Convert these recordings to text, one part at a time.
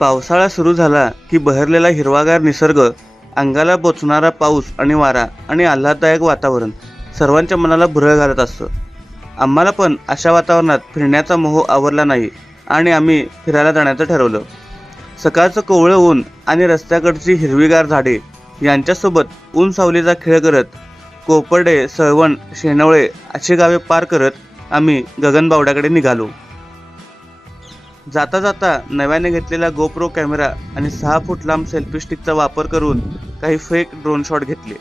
पावसाळा सुरू झाला की बहरलेला हिरवागार निसर्ग, अंगाला बोचणारा पाऊस आणि वारा आणि आल्हाददायक वातावरण सर्वांच्या मनाला भुरळ घालत असतं. आम्हाला पण अशा वातावरणात फिरण्याचा मोह आवरला नाही आणि आम्ही फिरायला जाण्याचं ठरवलं. सकाळचं कोवळं ऊन आणि रस्त्याकडची हिरवीगार झाडे यांच्यासोबत ऊन सावलीचा खेळ करत कोपर्डे, सळवण, शेनवळे अशी गावे पार करत आम्ही गगनबावड्याकडे निघालो. जाता जाता नव्याने घेतलेला गोप्रो कॅमेरा आणि 6 फूट लांब सेल्फी स्टिकचा वापर करून काही फेक ड्रोन शॉट घेतले.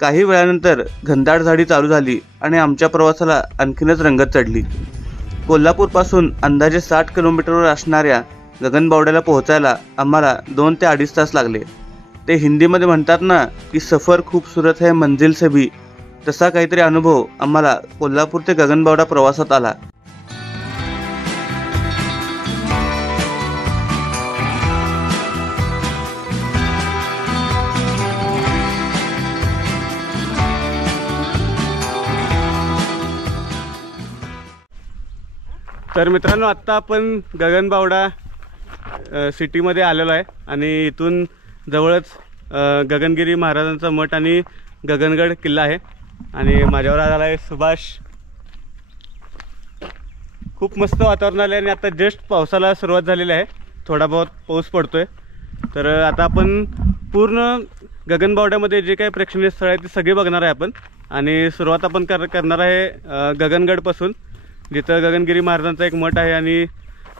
काही वेळानंतर घनदाट झाडी चालू झाली आणि आमच्या प्रवासाला आणखीनच रंगत चढली. कोल्हापूरपासून अंदाजे 60 किलोमीटरवर असणाऱ्या गगनबावड्याला पोहोचायला आम्हाला 2 ते 2.5 तास लागले. ते हिंदीमध्ये म्हणतात ना की सफर खूबसूरत है मंजिल से भी, तसा काहीतरी अनुभव आम्हाला कोल्हापूर ते गगनबावडा प्रवासात आला. तर मित्रांनो, आत्ता आपण गगनबावडा सिटीमध्ये आलेलो आहे आणि इथून जवळच गगनगिरी महाराजांचा मठ आणि गगनगड किल्ला आहे. आणि माझ्यावर आला आहे सुभाष. खूप मस्त वातावरण आलं आहे आणि आता जस्ट पावसाला सुरुवात झालेली आहे. थोडा बहुत पाऊस पडतोय. तर आता आपण पूर्ण गगनबावड्यामध्ये जे काही प्रेक्षणीय स्थळ आहे ते सगळे बघणार आहे आपण. आणि सुरुवात आपण करणार आहे गगनगडपासून, जिथं गगनगिरी महाराजांचा एक मठ आहे आणि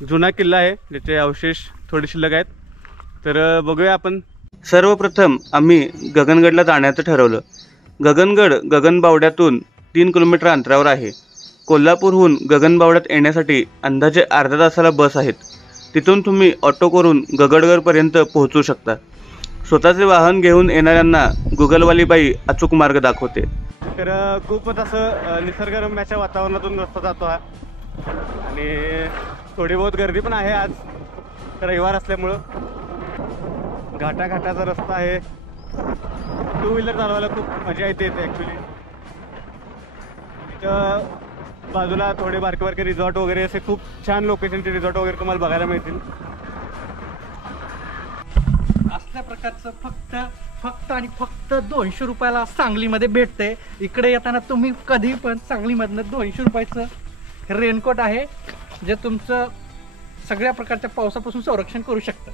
जुना किल्ला आहे ज्याचे अवशेष थोडे शिल्लक आहेत. तर बघूया आपण. सर्वप्रथम आम्ही गगनगडला जाण्याचं ठरवलं. गगनगड गगनबावड्यातून 3 किलोमीटर अंतरावर आहे. कोल्हापूरहून गगनबावड्यात येण्यासाठी अंदाजे अर्ध्या तासाला बस आहेत. तिथून तुम्ही ऑटो करून गगनगडपर्यंत पोहोचू शकता. स्वतःचे वाहन घेऊन येणाऱ्यांना गुगलवाली बाई अचूक मार्ग दाखवते. तर खूपच असं निसर्गरम्याच्या वातावरणातून रस्ता जातो हा. आणि थोडी बहुत गर्दी पण आहे आज रविवार असल्यामुळं. घाटाघाटाचा रस्ता आहे. 2 व्हीलर चालवायला खूप मजा येते ॲक्च्युली. इथं बाजूला थोडे बारके बारके रिसॉर्ट वगैरे असे खूप छान लोकेशनचे रिसॉर्ट वगैरे तुम्हाला बघायला मिळतील. असल्या प्रकारचं फक्त आणि फक्त 200 रुपयाला सांगलीमध्ये भेटते. इकडे येताना तुम्ही कधी पण सांगलीमधनं 200 रुपयाचं रेनकोट आहे जे तुमचं सगळ्या प्रकारच्या पावसापासून संरक्षण करू शकतं.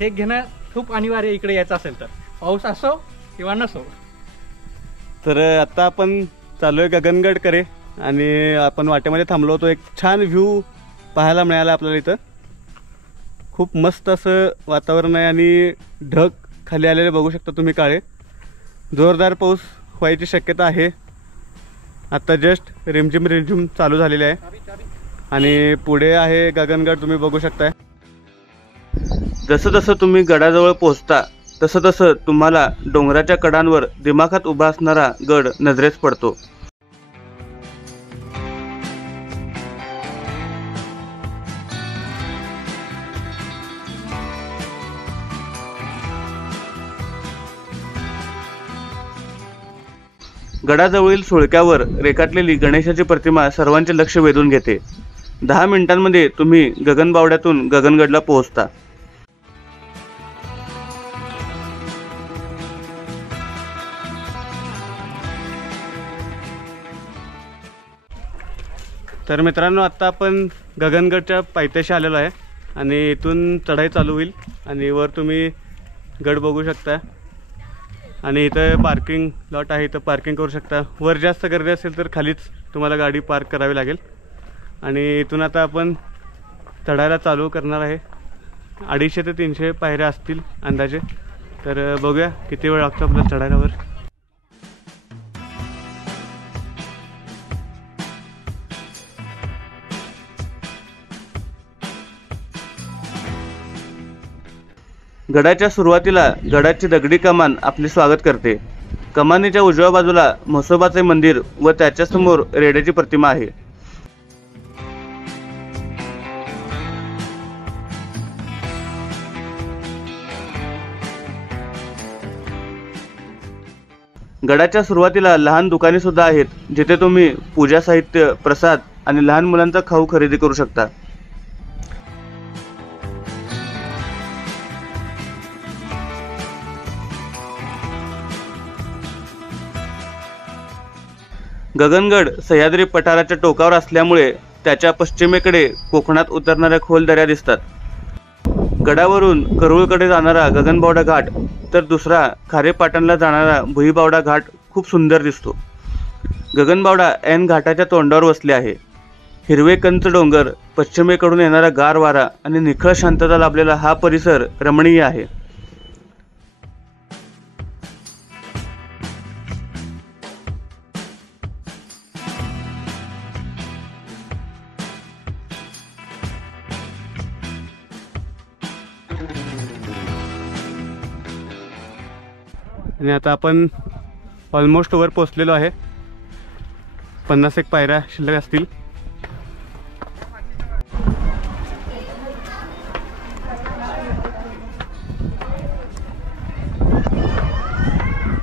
हे घेणं खूप अनिवार्य इकडे यायचं असेल तर, पाऊस असो किंवा नसो. तर आता आपण चालू आहे गगनगडकडे आणि आपण वाटेमध्ये थांबलो होतो. एक छान व्ह्यू पाहायला मिळाला आपल्याला इथं. खूप मस्त असं वातावरण आहे आणि ढग खाली आलेले बघू शकता तुम्ही काळे. जोरदार पाऊस व्हायची शक्यता आहे. आता जस्ट रिमझिम चालू झालेली आहे आणि पुढे आहे गगनगड तुम्ही बघू शकताय. जसं जसं तुम्ही गडाजवळ पोहोचता तसं तसं तुम्हाला डोंगराच्या कडांवर दिमाखात उभा असणारा गड नजरेस पडतो. गडाजवळील सुळक्यावर रेखाटलेली गणेशाची प्रतिमा सर्वांचे लक्ष वेधून घेते. 10 मिनिटांमध्ये तुम्ही गगनबावड्यातून गगनगडला पोहोचता. तर मित्रांनो, आता आपण गगनगडच्या पायथ्याशी आलेलो आहे आणि इथून चढाई चालू होईल आणि वर तुम्ही गड बघू शकता. आणि इथं पार्किंग लॉट आहे, इथं पार्किंग करू शकता. वर जास्त गर्दी असेल तर खालीच तुम्हाला गाडी पार्क करावी लागेल. आणि इथून आता आपण चढायला चालू करणार आहे. 250 ते 300 पायऱ्या असतील अंदाजे. तर बघूया किती वेळ लागतो आपल्याला चढायला वर. गडाच्या सुरुवातीला गडाची दगडी कमान आपले स्वागत करते. कमानीच्या उजव्या बाजूला म्हसोबाचे मंदिर व त्याच्या समोर रेड्याची प्रतिमा आहे. गडाच्या सुरुवातीला लहान दुकाने सुद्धा आहेत, जिथे तुम्ही पूजा साहित्य, प्रसाद आणि लहान मुलांचा खाऊ खरेदी करू शकता. गगनगड सह्याद्री पठाराच्या टोकावर असल्यामुळे त्याच्या पश्चिमेकडे कोकणात उतरणाऱ्या खोल दऱ्या दिसतात. गडावरून करूळकडे जाणारा गगनबावडा घाट तर दुसरा खारेपाटणला जाणारा भुईबावडा घाट खूप सुंदर दिसतो. गगनबावडा ऐन घाटाच्या तोंडावर वसले आहे. हिरवे कंच डोंगर, पश्चिमेकडून येणारा गार वारा आणि निखळ शांतता लाभलेला हा परिसर रमणीय आहे. आणि आता आपण ऑलमोस्ट वर पोहोचलेलो आहे. 50 पायऱ्या शिल्लक असतील.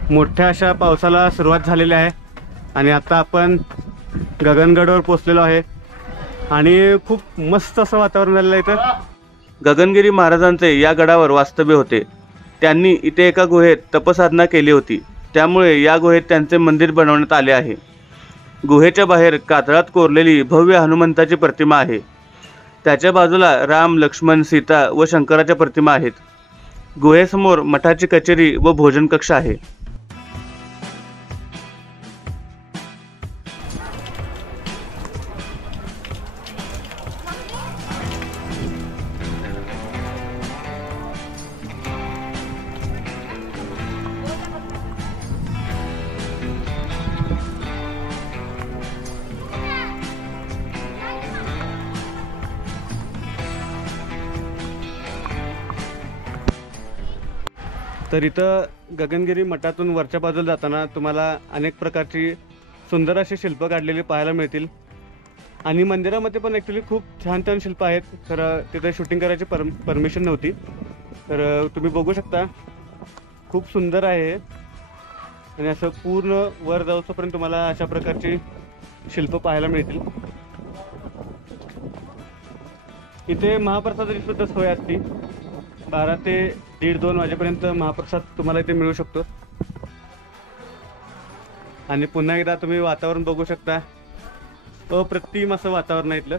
मोठ्या अशा पावसाला सुरुवात झालेली आहे आणि आता आपण गगनगडावर पोहोचलेलो आहे आणि खूप मस्त असं वातावरण झालेलं आहे. इथं गगनगिरी महाराजांचे या गडावर वास्तव्य होते. त्यांनी इथे एका गुहेत तपसाधना केली होती, त्यामुळे या गुहेत त्यांचे मंदिर बनवण्यात आले आहे. गुहेच्या बाहेर कातळात कोरलेली भव्य हनुमंताची प्रतिमा आहे. त्याच्या बाजूला राम, लक्ष्मण, सीता व शंकराच्या प्रतिमा आहेत. गुहेसमोर मठाची कचेरी व भोजन कक्ष आहे. तर इथं गगनगिरी मठातून वरच्या बाजूला जाताना तुम्हाला अनेक प्रकारची सुंदर अशी शिल्प काढलेली पाहायला मिळतील. आणि मंदिरामध्ये पण ॲक्च्युली खूप छान छान शिल्प आहेत. खरं तिथे शूटिंग करायची परमिशन नव्हती, तर तुम्ही बघू शकता. खूप सुंदर आहे आणि असं पूर्ण वर जाऊपर्यंत तुम्हाला अशा प्रकारची शिल्प पाहायला मिळतील. इथे महाप्रसादाची सुद्धा सोय असते. 12 ते 1:30-2 वाजेपर्यंत महाप्रसाद तुम्हाला इथे मिळू शकतो. आणि पुन्हा एकदा तुम्ही वातावरण बघू शकता. अप्रतिम असं वातावरण आहे इथलं.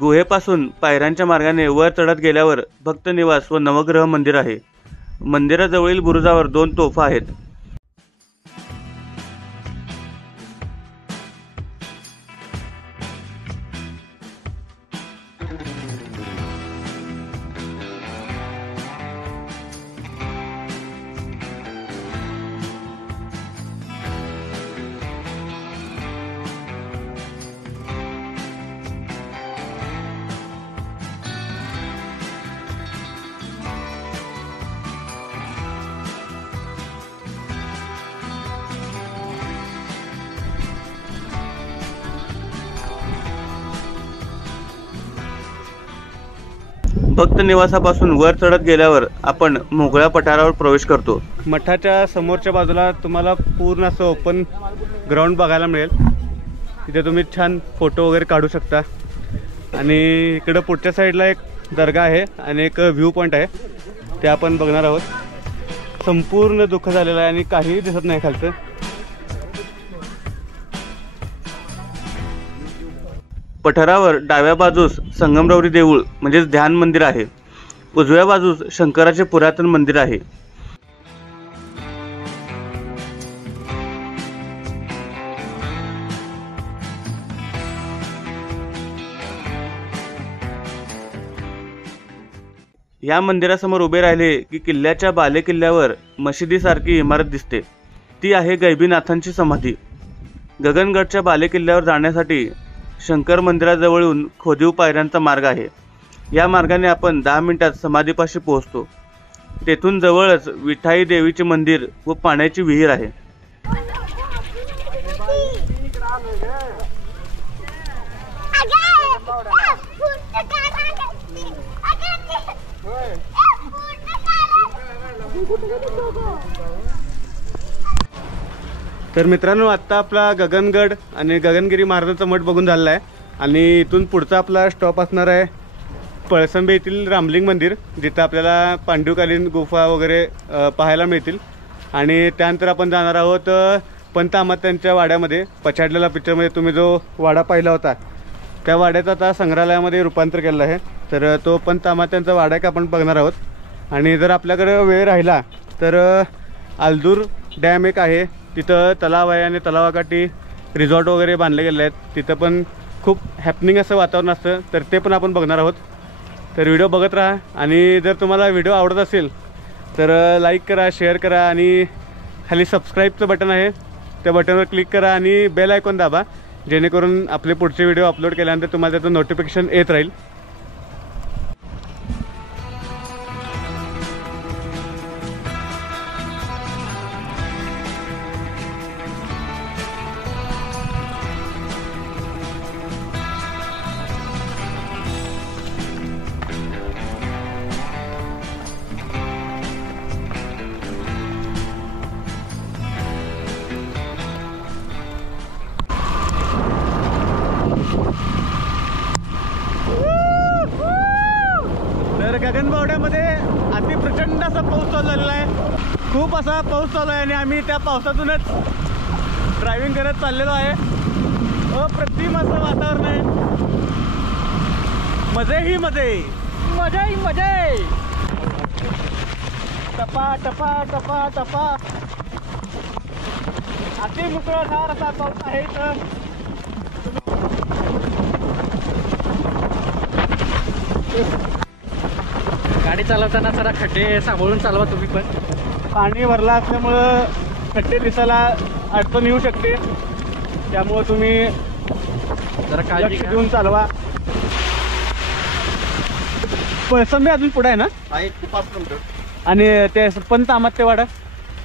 गुहेपासून पायऱ्यांच्या मार्गाने वर चढत गेल्यावर भक्त निवास व नवग्रह मंदिर आहे. मंदिराजवळील बुरुजावर 2 तोफा आहेत. भक्त निवासापासून वर चढत गेल्यावर आपण मोकळ्या पठारावर प्रवेश करतो. मठाच्या समोरच्या बाजूला तुम्हाला पूर्ण असं ओपन ग्राउंड बघायला मिळेल. तिथे तुम्ही छान फोटो वगैरे काढू शकता. आणि इकडं पुढच्या साईडला एक दर्गा आहे आणि एक व्ह्यू पॉईंट आहे, ते आपण बघणार आहोत. संपूर्ण दुःख झालेलं आहे आणि काहीही दिसत नाही खालचं. पठारावर डाव्या बाजूस संगमरवरी देऊळ म्हणजेच ध्यान मंदिर आहे. उजव्या बाजूस शंकराचे पुरातन मंदिर आहे. या मंदिरासमोर उभे राहिले की किल्ल्याच्या बालेकिल्ल्यावर मशिदीसारखी इमारत दिसते. ती आहे गैबीनाथांची समाधी. गगनगडच्या बालेकिल्ल्यावर जाण्यासाठी शंकर मंदिराजवळून खोदीव पायऱ्यांचा मार्ग आहे. या मार्गाने आपण 10 मिनिटात समाधीपाशी पोहोचतो. तेथून जवळच विठाई देवीचे मंदिर व पाण्याची विहीर आहे. तर मित्रांनो आत्ता आपला गगनगड आणि गगनगिरी महाराजांचा मठ बघून झालेला आहे आणि इथून पुढचा आपला स्टॉप असणार आहे पळसंबे येथील रामलिंग मंदिर, जिथं आपल्याला पांडवकालीन गुफा वगैरे पाहायला मिळतील. आणि त्यानंतर आपण जाणार आहोत पंत अमात्यांच्या वाड्यामध्ये. पछाडलेला पिक्चरमध्ये तुम्ही जो वाडा पाहिला होता त्या वाड्याचं आता संग्रहालयामध्ये रूपांतर केलेलं आहे. तर तो पंत अमात्यांचा वाडा एक आपण बघणार आहोत. आणि जर आपल्याकडे वेळ राहिला तर आलदूर डॅम एक आहे, तिथं तलाव आहे आणि तलावाकाठी रिसॉर्ट वगैरे बांधले गेले आहेत. तिथं पण खूप हॅपनिंग असं वातावरण असतं, तर ते पण आपण बघणार आहोत. तर व्हिडिओ बघत राहा आणि जर तुम्हाला व्हिडिओ आवडत असेल तर लाईक करा, शेअर करा आणि खाली सबस्क्राईबचं बटन आहे त्या बटनवर क्लिक करा आणि बेल आयकॉन दाबा, जेणेकरून आपले पुढचे व्हिडिओ अपलोड केल्यानंतर तुम्हाला त्याचं नोटिफिकेशन येत राहील. तर गगनबावड्यामध्ये अति प्रचंड असा पाऊस चालू झालेला आहे, खूप असा पाऊस चालू आहे आणि आम्ही त्या पावसातूनच ड्रायव्हिंग करत चाललेलो आहे. अप्रतिम असं वातावरण आहे, मजे ही मजे, मजा ही मजे. टपा टपा टपा टपा अति मुसळधार असा पाऊस आहे. गाडी चालवताना जरा खड्डे सांभाळून चालवा तुम्ही पण. पाणी भरला असल्यामुळं खड्डे दिसायला अडचण येऊ शकते, त्यामुळं तुम्ही जरा काळजी लक्ष देऊन चालवा. पळसंबे अजून पुढे आहे ना? 5 किलोमीटर आणि ते पंत अमात्य वाडा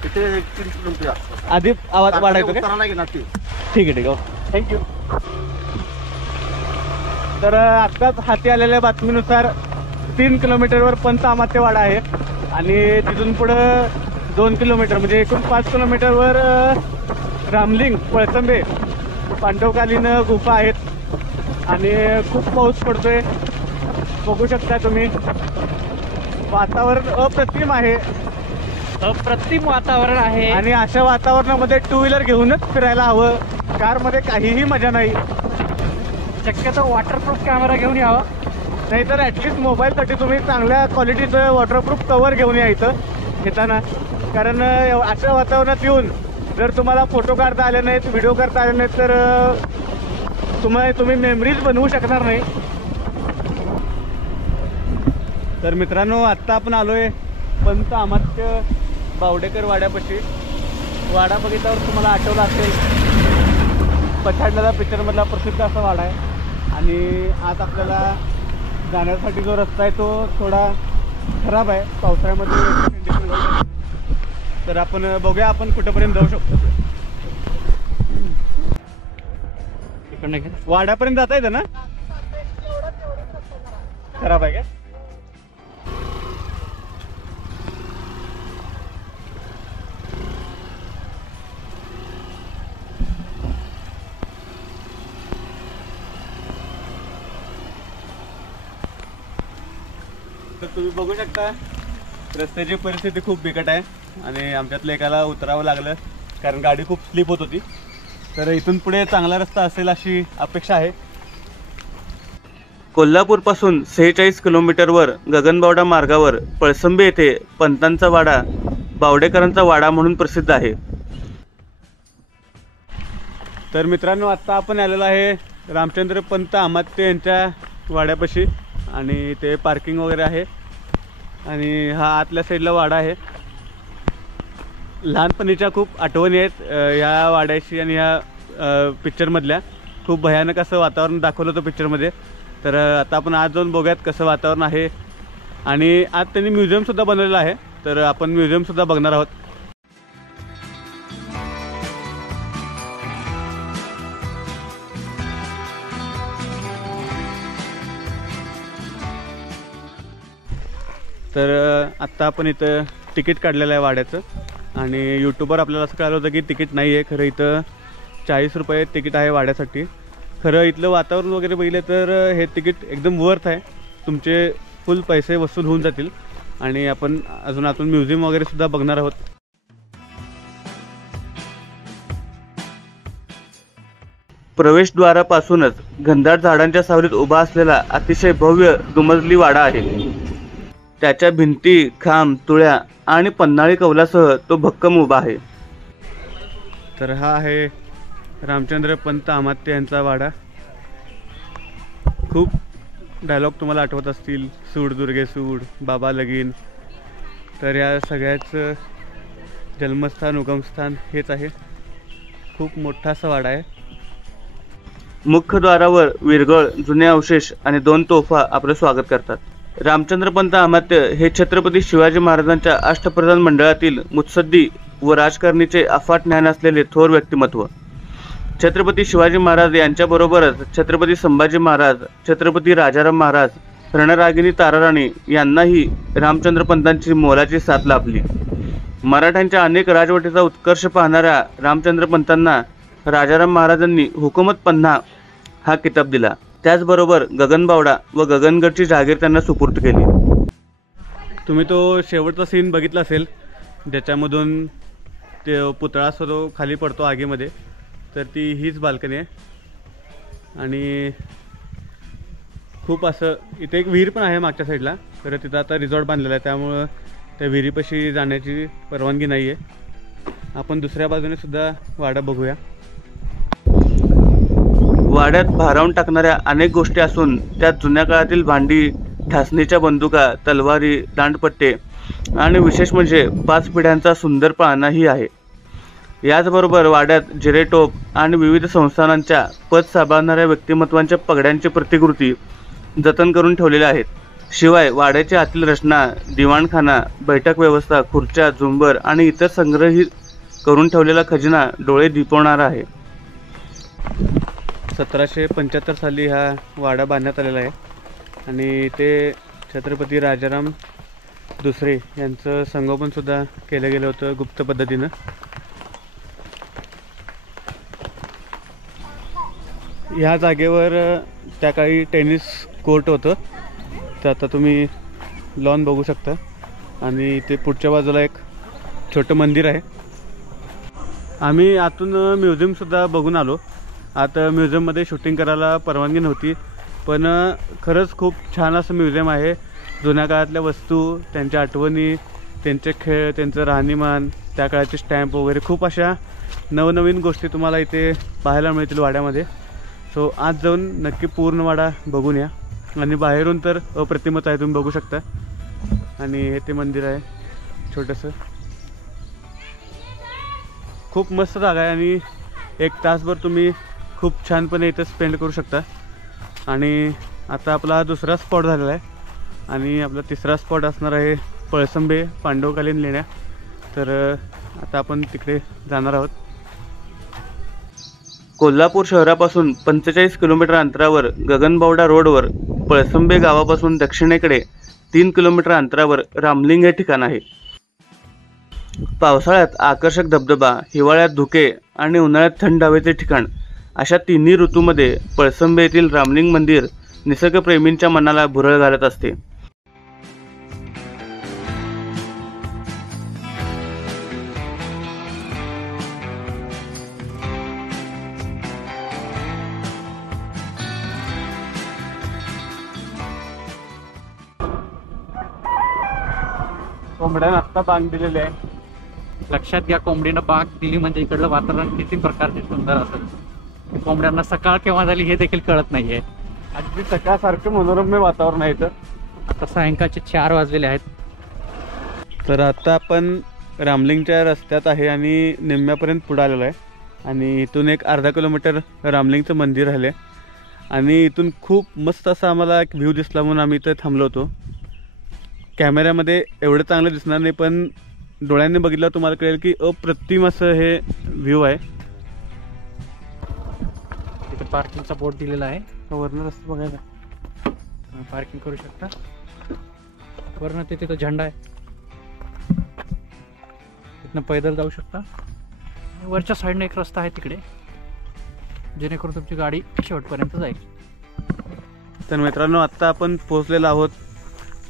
तिथे 3 किलोमीटर आधी आवाज वाढायचो का? ठीक आहे ठीक आहे, थँक्यू. तर आत्ताच हाती आलेल्या बातमीनुसार 3 किलोमीटरवर पंत अमात्य वाडा आहे आणि तिथून पुढं 2 किलोमीटर म्हणजे एकूण 5 किलोमीटरवर रामलिंग पळसंबे पांडवकालीन गुफा आहेत आणि खूप पाऊस पडतोय, बघू शकता तुम्ही. वातावरण अप्रतिम आहे, अप्रतिम वातावरण आहे आणि अशा वातावरणामध्ये 2 व्हीलर घेऊनच फिरायला हवं. कारमध्ये काहीही मजा नाही. शक्यतो वॉटरप्रूफ कॅमेरा घेऊन यावा, नाहीतर ॲटलिस्ट मोबाईलसाठी तुम्ही चांगल्या क्वालिटीचं वॉटरप्रूफ कवर घेऊन यायचं येताना. कारण अशा वातावरणात येऊन जर तुम्हाला फोटो काढता आले नाहीत, व्हिडिओ करता आले नाहीत तर तुम्ही मेमरीज बनवू शकणार नाही. तर मित्रांनो आत्ता आपण आलोय पंत अमात्य बावडेकर वाड्यापाशी. वाडा बघितल्यावर तुम्हाला आठवलं असेल पछाडलेला पिक्चरमधला प्रसिद्ध असा वाडा आहे. आणि आज आपल्याला जाण्यासाठी जो रस्ता आहे तो थोडा खराब आहे पावसाळ्यामध्ये. तर आपण बघूया आपण कुठेपर्यंत जाऊ शकतो. वाड्यापर्यंत जाता येतं ना? खराब आहे का? तर तुम्ही बघू शकता रस्त्याची परिस्थिती खूप बिकट आहे आणि आमच्यातल्या एकाला उतरावं लागलं कारण गाडी खूप स्लिप होत होती. तर इथून पुढे चांगला रस्ता असेल अशी अपेक्षा आहे. कोल्हापूरपासून 46 किलोमीटरवर गगनबावडा मार्गावर पळसंबे येथे पंतांचा वाडा बावडेकरांचा वाडा म्हणून प्रसिद्ध आहे. तर मित्रांनो आत्ता आपण आलेलो आहे रामचंद्र पंत अमात्य यांच्या वाड्यापाशी आणि ते पार्किंग वगैरे आहे आणि हा आतल्या साईडला वाडा आहे. लहानपणीच्या खूप आठवणी आहेत ह्या वाड्याशी आणि ह्या पिक्चरमधल्या. खूप भयानक असं वातावरण दाखवलं होतं पिक्चरमध्ये. तर आता आपण आज जाऊन बघूयात कसं वातावरण आहे. आणि आज त्यांनी म्युझियमसुद्धा बनवलेलं आहे, तर आपण म्युझियमसुद्धा बघणार आहोत. तर आत्ता आपण इथं तिकीट काढलेलं आहे वाड्याचं आणि यूट्यूबवर आपल्याला असं कळलं होतं की तिकीट नाही आहे. खरं इथं 40 रुपये तिकीट आहे वाड्यासाठी. खरं इथलं वातावरण वगैरे बघितलं तर हे तिकीट एकदम वर्थ आहे. तुमचे फुल पैसे वसूल होऊन जातील. आणि आपण अजून आतून म्युझियम वगैरे सुद्धा बघणार आहोत. प्रवेशद्वारापासूनच घनदाट झाडांच्या सावलीत उभा असलेला अतिशय भव्य दुमजली वाडा आहे. त्याच्या भिंती, खांब, तुळ्या आणि पन्हाळी कौलासह तो भक्कम उभा आहे. तर हा आहे रामचंद्र पंत अमात्य यांचा वाडा. खूप डायलॉग तुम्हाला आठवत असतील, सूड दुर्गे सूड, बाबा लगीन. तर या सगळ्याचं जन्मस्थान, उगमस्थान हेच आहे. खूप मोठा असा वाडा आहे. मुख्यद्वारावर विरगळ, जुने अवशेष आणि 2 तोफा आपलं स्वागत करतात. रामचंद्रपंत अमात्य हे छत्रपती शिवाजी महाराजांच्या अष्टप्रधान मंडळातील मुत्सद्दी व राजकारणीचे अफाट ज्ञान असलेले थोर व्यक्तिमत्व. छत्रपती शिवाजी महाराज यांच्याबरोबरच छत्रपती संभाजी महाराज, छत्रपती राजाराम महाराज, रणरागिणी ताराराणी यांनाही रामचंद्रपंतांची मोलाची साथ लाभली. मराठ्यांच्या अनेक राजवटीचा उत्कर्ष पाहणाऱ्या रामचंद्रपंतांना राजाराम महाराजांनी हुकूमत पन्हा हा किताब दिला. त्याचबरोबर गगनबावडा व गगनगडची जागीर त्यांना सुपूर्द केली. तुम्ही तो शेवटचा सीन बघितला असेल ज्याच्यामधून ते पुतळा असतो तो खाली पडतो आगीमध्ये. तर ती हीच बाल्कनी आहे. आणि खूप असं इथे एक विहीर पण आहे मागच्या साईडला. तर तिथं आता रिसॉर्ट बांधलेला आहे, त्यामुळं त्या विहिरीपाशी जाण्याची परवानगी नाही आहे. आपण दुसऱ्या बाजूने सुद्धा वाडा बघूया. वाड्यात भारावून टाकणाऱ्या अनेक गोष्टी असून त्यात जुन्या काळातील भांडी, ठासणीच्या बंदुका, तलवारी, दांडपट्टे आणि विशेष म्हणजे 5 पिढ्यांचा सुंदर पाळणाही आहे. याचबरोबर वाड्यात जिरेटोप आणि विविध संस्थानांच्या पद सांभाळणाऱ्या व्यक्तिमत्वांच्या पगड्यांची प्रतिकृती जतन करून ठेवलेल्या आहेत. शिवाय वाड्याच्या आतील रचना, दिवाणखाना, बैठक व्यवस्था, खुर्च्या, झुंबर आणि इतर संग्रहित करून ठेवलेला खजिना डोळे दिपवणारा आहे. 1775 साली हा वाडा बांधण्यात आलेला आहे. आणि इथे छत्रपती राजाराम दुसरे यांचं संगोपनसुद्धा केलं गेलं होतं गुप्त पद्धतीनं. ह्या जागेवर त्या काळी टेनिस कोर्ट होतं. तर आता तुम्ही लॉन बघू शकता. आणि इथे पुढच्या बाजूला एक छोटं मंदिर आहे. आम्ही आतून म्युझियमसुद्धा बघून आलो. आता म्युझियममध्ये शूटिंग करायला परवानगी नव्हती, पण खरंच खूप छान असं म्युझियम आहे. जुन्या काळातल्या वस्तू, त्यांच्या आठवणी, त्यांचे खेळ, त्यांचं राहणीमान, त्या काळाचे स्टॅम्प वगैरे खूप अशा नवनवीन गोष्टी तुम्हाला इथे पाहायला मिळतील वाड्यामध्ये. सो आज जाऊन नक्की पूर्ण वाडा बघून या. आणि बाहेरून तर अप्रतिमच आहे, तुम्ही बघू शकता. आणि हे ते मंदिर आहे छोटंसं. खूप मस्त जागा आहे आणि 1 तासभर तुम्ही खूप छानपणे इथं स्पेंड करू शकता. आणि आता आपला दुसरा स्पॉट झालेला आहे. आणि आपला तिसरा स्पॉट असणार आहे पळसंबे पांडवकालीन लेण्या. तर आता आपण तिकडे जाणार आहोत. कोल्हापूर शहरापासून 45 किलोमीटर अंतरावर गगनबावडा रोडवर पळसंबे गावापासून दक्षिणेकडे 3 किलोमीटर अंतरावर रामलिंग हे ठिकाण आहे. पावसाळ्यात आकर्षक धबधबा, हिवाळ्यात धुके आणि उन्हाळ्यात थंड हवेचे ठिकाण अशा तिन्ही ऋतूमध्ये पळसंबे येथील रामलिंग मंदिर निसर्गप्रेमींच्या मनाला भुरळ घालत असते. कोंबड्यानं आत्ता बांध दिलेले आहे. लक्षात घ्या, कोंबडीनं बाग दिली म्हणजे इकडलं वातावरण किती प्रकारचे सुंदर असेल. कोंबड्यांना सकाळ केव्हा झाली हे देखील कळत नाहीये. अगदी सकाळसारखं मनोरम्य वातावरण आहे इथं. आता सायंकाळचे 4 वाजलेले आहेत. तर आता आपण रामलिंगच्या रस्त्यात आहे आणि निम्म्यापर्यंत पुढे आलेलो आहे. आणि इथून एक अर्धा किलोमीटर रामलिंगचं मंदिर आहे. आणि इथून खूप मस्त असा आम्हाला एक व्ह्यू दिसला म्हणून आम्ही इथं थांबलो होतो. कॅमेऱ्यामध्ये एवढं चांगलं दिसणार नाही, पण डोळ्यांनी बघितलं तुम्हाला कळेल की अप्रतिम असं हे व्ह्यू आहे. इथे पार्किंगचा बोर्ड दिलेला आहे. वरनं रस्ता बघायला पार्किंग करू शकता. वरनं तिथे तो झेंडा आहे. इथनं पैदल जाऊ शकता. वरच्या साईडने एक रस्ता आहे तिकडे, जेणेकरून तुमची गाडी शेवटपर्यंत जाईल. तर मित्रांनो, आत्ता आपण पोहोचलेलो आहोत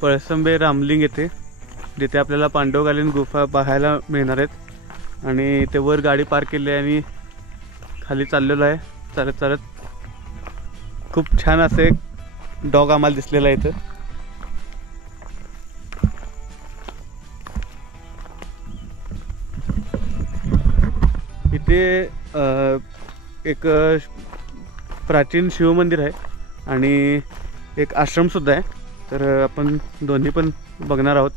पळसंबे रामलिंग येथे, जिथे आपल्याला पांडवकालीन गुफा पाहायला मिळणार आहेत. आणि इथे वर गाडी पार्क केली आहे आणि खाली चाललेलो आहे चालत चालत. खूप छान असे एक डॉग आम्हाला दिसलेला आहे इथं. इथे एक प्राचीन शिवमंदिर आहे आणि एक आश्रमसुद्धा आहे. तर आपण दोन्ही पण बघणार आहोत.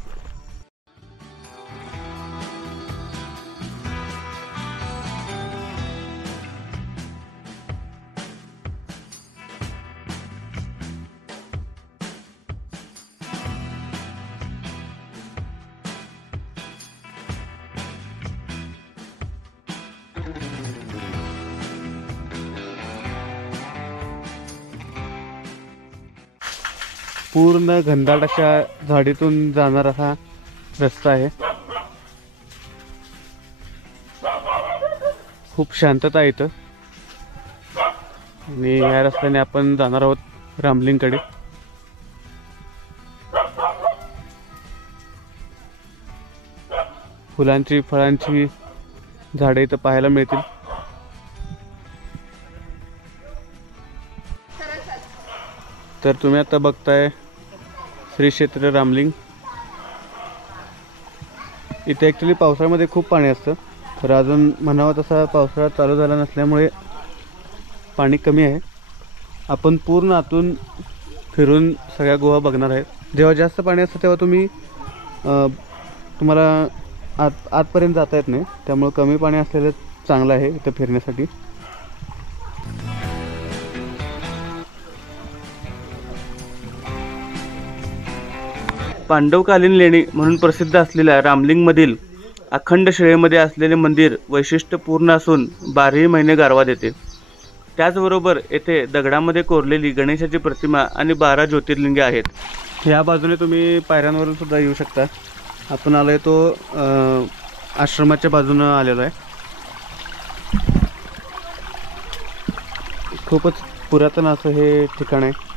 पूर्ण घनदाट अशा झाडीतून जाणारा हा रस्ता आहे. खूप शांतता आहे इथं आणि या रस्त्याने आपण जाणार आहोत रामलिंगकडे. फुलांची फळांची झाडे इथं पाहायला मिळतील. तर तुम्ही आता बघताय श्री क्षेत्र रामलिंग. इथे ॲक्च्युली पावसाळ्यामध्ये खूप पाणी असतं, तर अजून म्हणावं तसा पावसाळा चालू झाला नसल्यामुळे पाणी कमी आहे. आपण पूर्ण आतून फिरून सगळ्या गुहा बघणार आहेत. जेव्हा जास्त पाणी असतं तेव्हा तुम्हाला आतपर्यंत जाता येत नाही, त्यामुळे कमी पाणी असलेलं चांगलं आहे इथं फिरण्यासाठी. पांडवकालीन लेणी म्हणून प्रसिद्ध असलेल्या रामलिंगमधील अखंड शिळेमध्ये असलेले मंदिर वैशिष्ट्यपूर्ण असून 12ही महिने गारवा देते. त्याचबरोबर येथे दगडामध्ये कोरलेली गणेशाची प्रतिमा आणि 12 ज्योतिर्लिंगे आहेत. या बाजूने तुम्ही पायऱ्यांवरून सुद्धा येऊ शकता. आपण आलोय तो आश्रमाच्या बाजूनं आलेलो आहे. खूपच पुरातन असं हे ठिकाण आहे.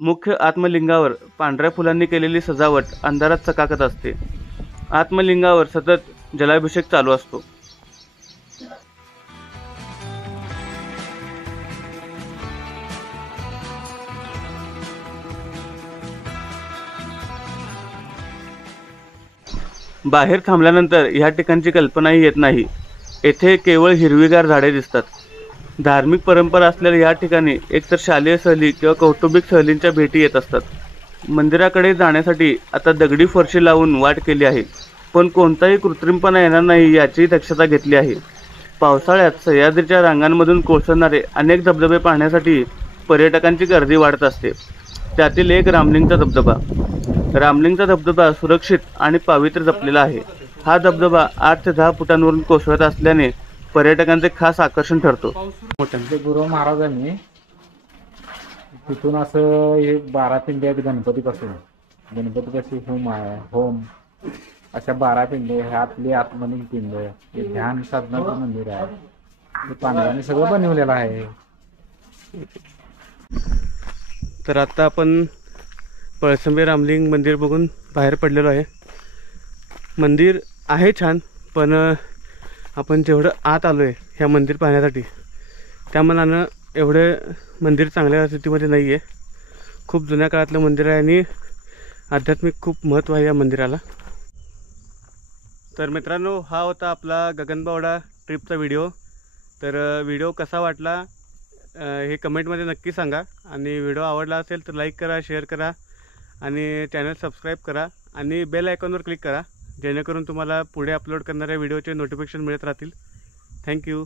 मुख्य आत्मलिंगावर पांढऱ्या फुलांनी केलेली सजावट अंधारात चकाकत असते. आत्मलिंगावर सतत जलाभिषेक चालू असतो. बाहेर थांबल्यानंतर ह्या ठिकाणची कल्पनाही येत नाही. येथे केवळ हिरवीगार झाडे दिसतात. धार्मिक परंपरा असलेल्या या ठिकाणी एकतर शालेय सहली किंवा कौटुंबिक सहलींच्या भेटी येत असतात. मंदिराकडे जाण्यासाठी आता दगडी फरशी लावून वाट केली आहे, पण कोणताही कृत्रिमपणा येणार नाही याची दक्षता घेतली आहे. पावसाळ्यात सह्याद्रीच्या रांगांमधून कोसळणारे अनेक धबधबे पाहण्यासाठी पर्यटकांची गर्दी वाढत असते. त्यातील एक रामलिंगचा धबधबा. रामलिंगचा धबधबा सुरक्षित आणि पावित्र्य जपलेला आहे. हा धबधबा 8 ते 10 फुटांवरून कोसळत असल्याने पर्यटकांचे खास आकर्षण ठरतो. ते गुरु महाराजांनी तिथून असं हे 12 पिंडे आहेत गणपतीपासून. गणपतीपासून होम अशा 12 पिंडे, आपली आत्मलिंग पिंड, हे ध्यान साधनाचं मंदिर आहे. हे पांडवांनी सगळं बनवलेलं आहे. तर आता आपण पळसंबे रामलिंग मंदिर बघून बाहेर पडलेलो आहे. मंदिर आहे छान, पण आपण जेवढं आत आलो आहे ह्या मंदिर पाहण्यासाठी त्या मनानं एवढे मंदिर चांगल्या स्थितीमध्ये नाही आहे. खूप जुन्या काळातलं मंदिर आहे आणि आध्यात्मिक खूप महत्त्व आहे या मंदिराला. तर मित्रांनो, हा होता आपला गगनबावडा ट्रिपचा व्हिडिओ. तर व्हिडिओ कसा वाटला हे कमेंटमध्ये नक्की सांगा. आणि व्हिडिओ आवडला असेल तर लाईक करा, शेअर करा आणि चॅनल सबस्क्राईब करा आणि बेल आयकॉनवर क्लिक करा, जेणेकरून तुम्हाला पुढे अपलोड करणाऱ्या व्हिडिओचे नोटिफिकेशन मिळत राहतील. थँक्यू.